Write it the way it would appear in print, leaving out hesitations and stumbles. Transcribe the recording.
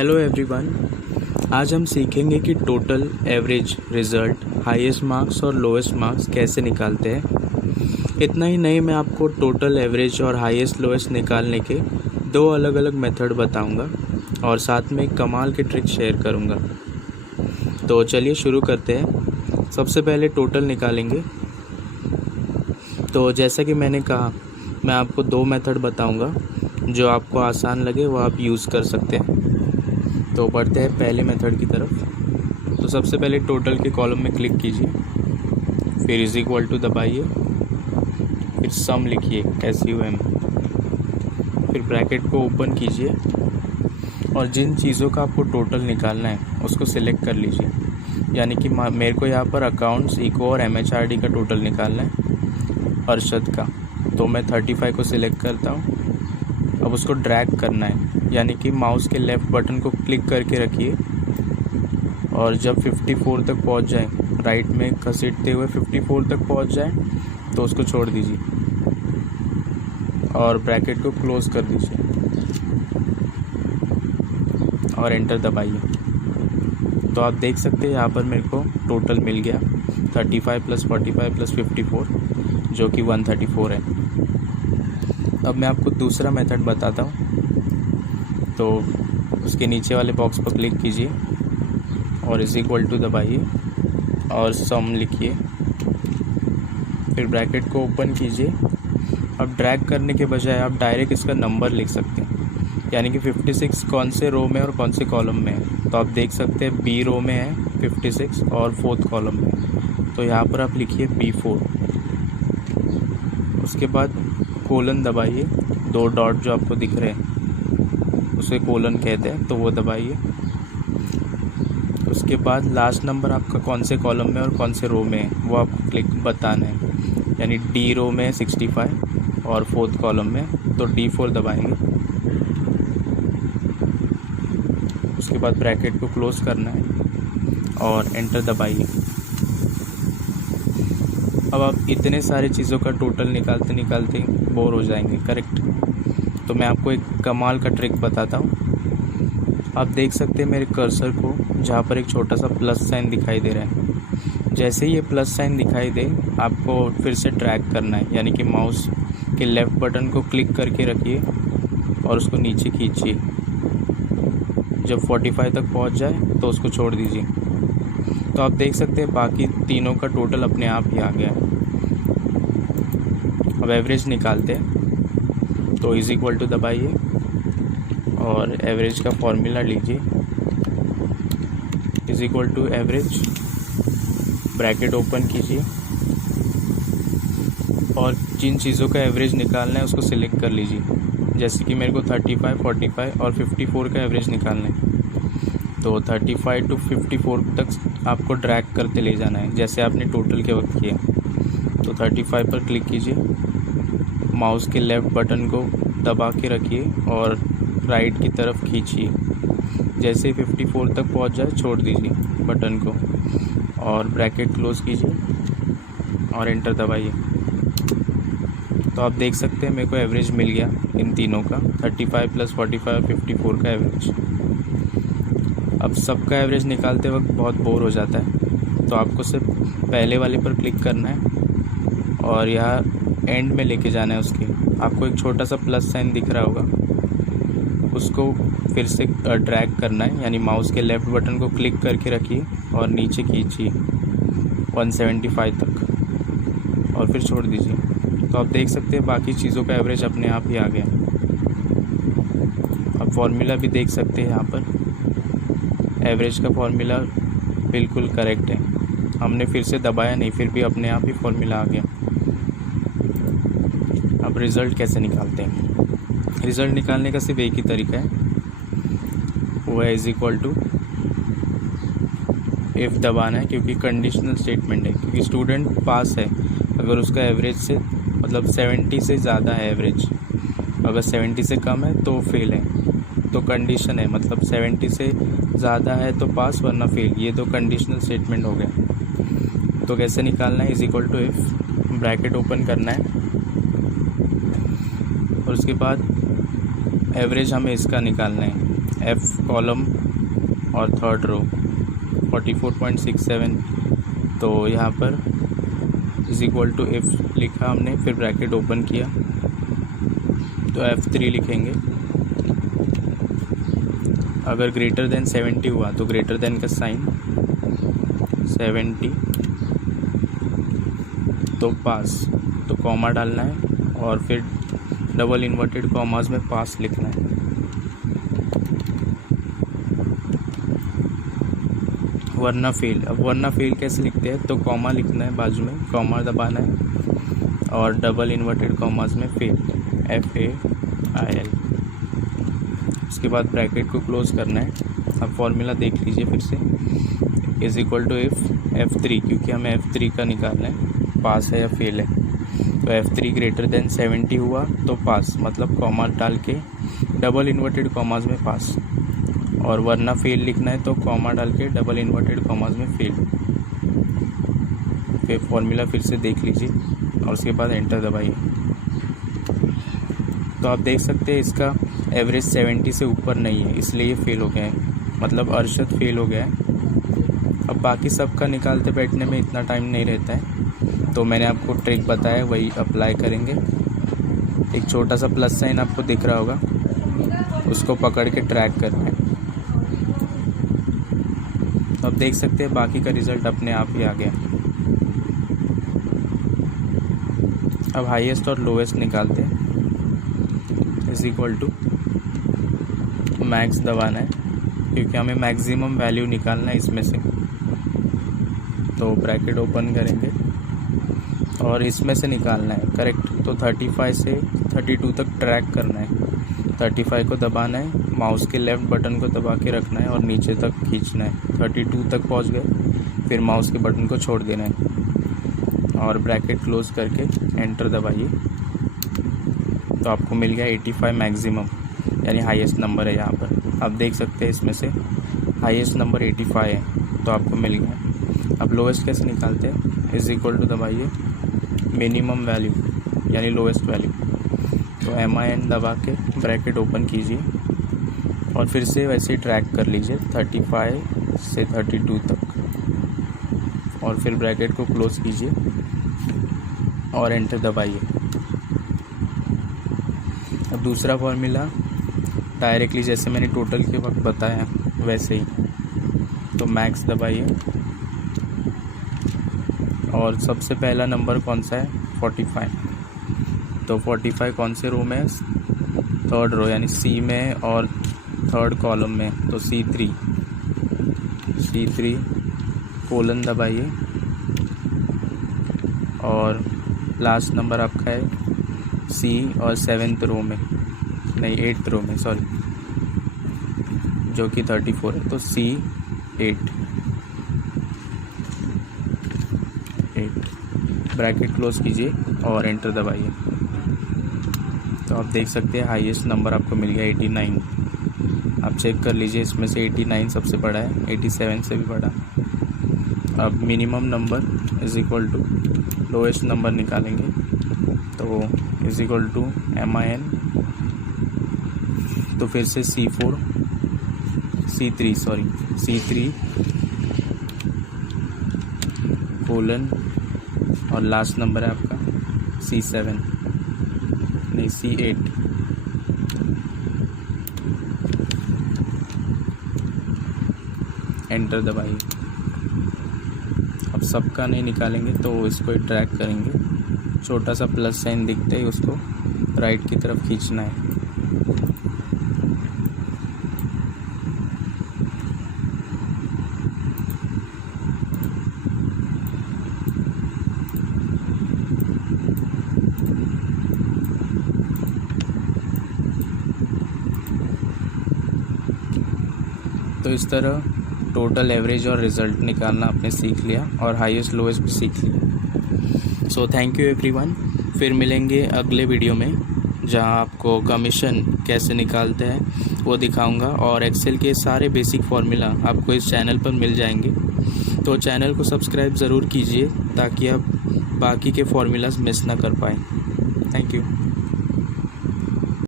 Hello everyone. आज हम सीखेंगे कि total, average, result, highest marks और लोएस्ट मार्क्स कैसे निकालते हैं। इतना ही नहीं, मैं आपको टोटल, एवरेज और हाईएस्ट लोएस्ट निकालने के दो अलग अलग मेथड बताऊंगा और साथ में एक कमाल की ट्रिक शेयर करूंगा। तो चलिए शुरू करते हैं। सबसे पहले टोटल निकालेंगे। तो जैसा कि मैंने कहा, मैं आपको दो मेथड बताऊंगा, जो आपको आसान लगे वो आप यूज़ कर सकते हैं। तो बढ़ते हैं पहले मेथड की तरफ। तो सबसे पहले टोटल के कॉलम में क्लिक कीजिए, फिर इज इक्वल टू दबाइए, फिर सम लिखिए SUM, फिर ब्रैकेट को ओपन कीजिए और जिन चीज़ों का आपको टोटल निकालना है उसको सिलेक्ट कर लीजिए। यानी कि मेरे को यहाँ पर अकाउंट्स, इको और MHRD का टोटल निकालना है, अरशद का। तो मैं 35 को सिलेक्ट करता हूँ। अब उसको ड्रैग करना है, यानी कि माउस के लेफ़्ट बटन को क्लिक करके रखिए और जब 54 तक पहुंच जाए, राइट में घसीटते हुए 54 तक पहुंच जाए तो उसको छोड़ दीजिए और ब्रैकेट को क्लोज कर दीजिए और एंटर दबाइए। तो आप देख सकते हैं यहाँ पर मेरे को टोटल मिल गया 35 + 45 + 54, जो कि 134 है। अब मैं आपको दूसरा मेथड बताता हूँ। तो उसके नीचे वाले बॉक्स पर क्लिक कीजिए और इज इक्वल टू दबाइए और सम लिखिए, फिर ब्रैकेट को ओपन कीजिए। अब ड्रैग करने के बजाय आप डायरेक्ट इसका नंबर लिख सकते हैं, यानी कि 56 कौन से रो में और कौन से कॉलम में है। तो आप देख सकते हैं B रो में है 56 और 4th कॉलम में। तो यहाँ पर आप लिखिए B4। उसके बाद कोलन दबाइए, 2 डॉट जो आपको दिख रहे हैं उसे कोलन कहते हैं, तो वो दबाइए। उसके बाद लास्ट नंबर आपका कौन से कॉलम में और कौन से रो में है वो आपको क्लिक बताना है, यानी D रो में 65 और 4th कॉलम में, तो D4 दबाएंगे। उसके बाद ब्रैकेट को क्लोज करना है और एंटर दबाइए। अब आप इतने सारे चीज़ों का टोटल निकालते निकालते बोर हो जाएंगे, करेक्ट। तो मैं आपको एक कमाल का ट्रिक बताता हूँ। आप देख सकते हैं मेरे कर्सर को, जहाँ पर एक छोटा सा प्लस साइन दिखाई दे रहा है। जैसे ही ये प्लस साइन दिखाई दे, आपको फिर से ड्रैग करना है, यानी कि माउस के लेफ़्ट बटन को क्लिक करके रखिए और उसको नीचे खींचिए। जब 45 तक पहुँच जाए तो उसको छोड़ दीजिए। तो आप देख सकते हैं बाकी तीनों का टोटल अपने आप ही आ गया। अब एवरेज निकालते हैं। तो इज इक्वल टू दबाइए और एवरेज का फॉर्मूला लीजिए, is equal to average, bracket open कीजिए और जिन चीज़ों का एवरेज निकालना है उसको सिलेक्ट कर लीजिए। जैसे कि मेरे को 35, 45 और 54 का एवरेज निकालना है। तो 35 to 54 तक आपको ड्रैग करते ले जाना है, जैसे आपने टोटल के वक्त किया। तो 35 पर क्लिक कीजिए, माउस के लेफ़्ट बटन को दबा के रखिए और राइट की तरफ खींचिए। जैसे ही 54 तक पहुंच जाए छोड़ दीजिए बटन को और ब्रैकेट क्लोज कीजिए और एंटर दबाइए। तो आप देख सकते हैं मेरे को एवरेज मिल गया इन तीनों का, 35 + 45 54 का एवरेज। अब सबका एवरेज निकालते वक्त बहुत बोर हो जाता है, तो आपको सिर्फ पहले वाले पर क्लिक करना है और यहाँ एंड में लेके जाना है उसके। आपको एक छोटा सा प्लस साइन दिख रहा होगा, उसको फिर से ड्रैग करना है, यानी माउस के लेफ़्ट बटन को क्लिक करके रखिए और नीचे खींचिए 175 तक और फिर छोड़ दीजिए। तो आप देख सकते हैं बाकी चीज़ों का एवरेज अपने आप ही आ गया। आप फॉर्मूला भी देख सकते हैं, यहाँ पर एवरेज का फॉर्मूला बिल्कुल करेक्ट है। हमने फिर से दबाया नहीं, फिर भी अपने आप ही फॉर्मूला आ गया। अब रिज़ल्ट कैसे निकालते हैं? रिज़ल्ट निकालने का सिर्फ एक ही तरीका है, वो है इज इक्वल टू इफ़ दबाना है, क्योंकि कंडीशनल स्टेटमेंट है। क्योंकि स्टूडेंट पास है अगर उसका एवरेज से मतलब 70 से ज़्यादा है एवरेज, अगर 70 से कम है तो फेल है। तो कंडीशन है, मतलब 70 से ज़्यादा है तो पास वरना फेल। ये दो कंडीशनल स्टेटमेंट हो गए। तो कैसे निकालना है? Is equal to if, bracket open करना है और उसके बाद एवरेज हमें इसका निकालना है, F कॉलम और थर्ड रो 44.67, तो यहाँ पर इज इक्वल टू F लिखा हमने, फिर ब्रैकेट ओपन किया तो F3 लिखेंगे। अगर ग्रेटर देन 70 हुआ तो ग्रेटर देन का साइन 70 तो पास, तो कॉमा डालना है और फिर डबल इन्वर्टेड कॉमास में पास लिखना है। वरना फेल, अब वरना फेल कैसे लिखते हैं, तो कॉमा लिखना है, बाजू में कॉमा दबाना है और डबल इन्वर्टेड कॉमास में फेल FAIL। उसके बाद ब्रैकेट को क्लोज करना है। अब फॉर्मूला देख लीजिए फिर से, इज इक्वल टू F3, क्योंकि हमें F3 का निकालना है, पास है या फेल है। तो F3 ग्रेटर देन 70 हुआ तो पास, मतलब कॉमा डाल के डबल इन्वर्टेड कॉमास में पास, और वरना फेल लिखना है तो कॉमा डाल के डबल इन्वर्टेड कॉमास में फेल। फिर फॉर्मूला फिर से देख लीजिए और उसके बाद एंटर दबाइए। तो आप देख सकते हैं इसका एवरेज 70 से ऊपर नहीं है, इसलिए ये फेल हो गया है, मतलब अरशद फेल हो गया है। अब बाकी सब का निकालते बैठने में इतना टाइम नहीं रहता है, तो मैंने आपको ट्रिक बताया वही अप्लाई करेंगे। एक छोटा सा प्लस साइन आपको दिख रहा होगा, उसको पकड़ के ट्रैक करना है। अब देख सकते हैं बाकी का रिज़ल्ट अपने आप ही आ गया। अब हाईएस्ट और लोवेस्ट निकालते हैं। इज इक्वल टू मैक्स दबाना है, क्योंकि हमें मैक्सिमम वैल्यू निकालना है इसमें से। तो ब्रैकेट ओपन करेंगे और इसमें से निकालना है, करेक्ट। तो 35 से 32 तक ट्रैक करना है। 35 को दबाना है, माउस के लेफ़्ट बटन को दबा के रखना है और नीचे तक खींचना है। 32 तक पहुंच गए, फिर माउस के बटन को छोड़ देना है और ब्रैकेट क्लोज करके एंटर दबाइए। तो आपको मिल गया 85 मैक्सिमम, यानी हाईएस्ट नंबर है यहाँ पर। आप देख सकते हैं इसमें से हाईएस्ट नंबर 85 है, तो आपको मिल गया। अब लोवेस्ट कैसे निकालते हैं, इज इक्वल टू दबाइए मिनिमम वैल्यू यानी लोवेस्ट वैल्यू। तो MIN दबा के ब्रैकेट ओपन कीजिए और फिर से वैसे ट्रैक कर लीजिए 35 से 32 तक, और फिर ब्रैकेट को क्लोज कीजिए और एंटर दबाइए। अब दूसरा फॉर्मूला डायरेक्टली जैसे मैंने टोटल के वक्त बताया वैसे ही, तो मैक्स दबाइए और सबसे पहला नंबर कौन सा है, 45। तो 45 कौन से रो में है, थर्ड रो यानी C में और थर्ड कॉलम में, तो C3 कोलन दबाइए और लास्ट नंबर आपका है C और 7th रो में, नहीं 8th रो में सॉरी, जो कि 34 है। तो C8 ब्रैकेट क्लोज कीजिए और एंटर दबाइए। तो आप देख सकते हैं हाईएस्ट नंबर आपको मिल गया 89। आप चेक कर लीजिए, इसमें से 89 सबसे बड़ा है, 87 से भी बड़ा। अब minimum number is equal to lowest number निकालेंगे, तो इज इक्वल टू MIN, तो फिर से C3 कोलन और लास्ट नंबर है आपका C7 नहीं C8। एंटर दबाइए। अब सबका नहीं निकालेंगे तो इसको ट्रैक करेंगे, छोटा सा प्लस साइन दिखते ही उसको राइट की तरफ खींचना है। तो इस तरह टोटल एवरेज और रिज़ल्ट निकालना आपने सीख लिया और हाईएस्ट लोएस्ट भी सीख लिया। So thank you everyone. फिर मिलेंगे अगले वीडियो में, जहां आपको कमीशन कैसे निकालते हैं वो दिखाऊंगा, और एक्सेल के सारे बेसिक फार्मूला आपको इस चैनल पर मिल जाएंगे। तो चैनल को सब्सक्राइब ज़रूर कीजिए ताकि आप बाकी के फार्मूलाज मिस ना कर पाएँ। Thank you.